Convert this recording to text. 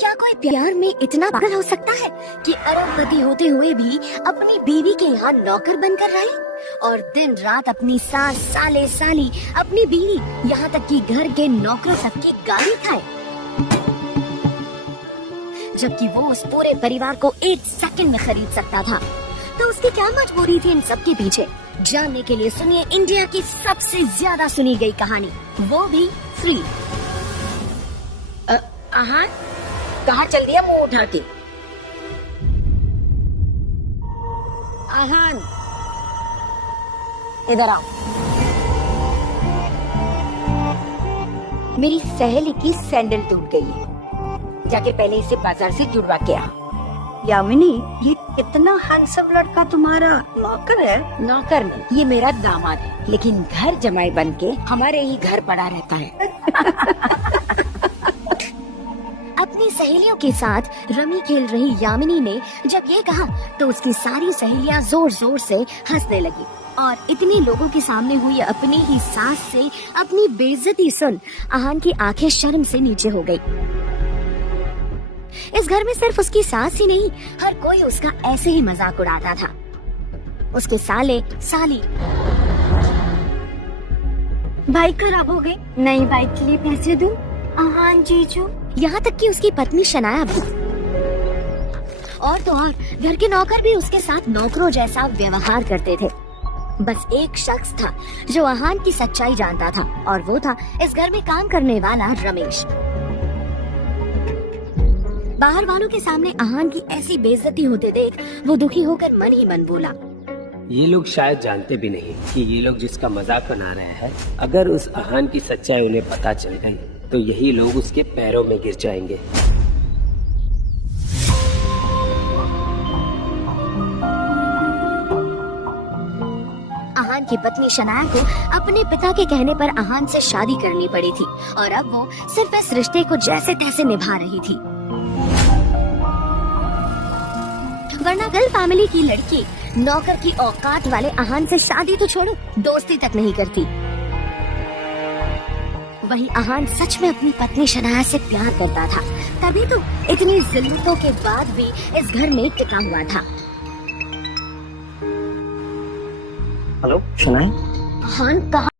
क्या कोई प्यार में इतना पागल हो सकता है कि अरबपति होते हुए भी अपनी बीवी के यहाँ नौकर बनकर रहे और दिन रात अपनी सास साले साली अपनी बीवी यहाँ तक कि घर के नौकरों तक की गाली खाए, जबकि वो उस पूरे परिवार को 1 सेकंड में खरीद सकता था। तो उसकी क्या मजबूरी थी इन सब के पीछे? जानने के लिए सुनिए इंडिया की सबसे ज्यादा सुनी गई कहानी, वो भी फ्री। हाँ, कहाँ चल दिया मुंह उठा के? आहान, इधर आओ। मेरी सहेली की सैंडल टूट गई है, जाके पहले इसे बाजार से जुड़वा के आ। यामिनी, ये कितना हैंडसम लड़का तुम्हारा नौकर है? नौकर नहीं, ये मेरा दामाद है, लेकिन घर जमाई बन के हमारे ही घर पड़ा रहता है। अपनी सहेलियों के साथ रमी खेल रही यामिनी ने जब ये कहा तो उसकी सारी सहेलियां जोर जोर से हंसने लगी और इतने लोगों के सामने हुई अपनी ही सास से अपनी बेइज्जती सुन आहान की आंखें शर्म से नीचे हो गई। इस घर में सिर्फ उसकी सास ही नहीं, हर कोई उसका ऐसे ही मजाक उड़ाता था। उसके साले साली। बाइक खराब हो गई, नई बाइक के लिए पैसे दूं? आहान जीजू। यहाँ तक कि उसकी पत्नी शनाया भी। और तो और घर के नौकर भी उसके साथ नौकरों जैसा व्यवहार करते थे। बस एक शख्स था जो आहान की सच्चाई जानता था और वो था इस घर में काम करने वाला रमेश। बाहर वालों के सामने आहान की ऐसी बेइज्जती होते देख वो दुखी होकर मन ही मन बोला, ये लोग शायद जानते भी नहीं कि ये लोग जिसका मजाक बना रहे हैं, अगर उस आहान की सच्चाई उन्हें पता चल गई तो यही लोग उसके पैरों में गिर जाएंगे। आहान की पत्नी शनाया को अपने पिता के कहने पर आहान से शादी करनी पड़ी थी और अब वो सिर्फ इस रिश्ते को जैसे तैसे निभा रही थी, वरना गल फैमिली की लड़की नौकर की औकात वाले आहान से शादी तो छोड़ो, दोस्ती तक नहीं करती। वही आहान सच में अपनी पत्नी शनाया से प्यार करता था, तभी तो इतनी जिल्लतों के बाद भी इस घर में टिका हुआ था। हेलो शनाया, आहान कहाँ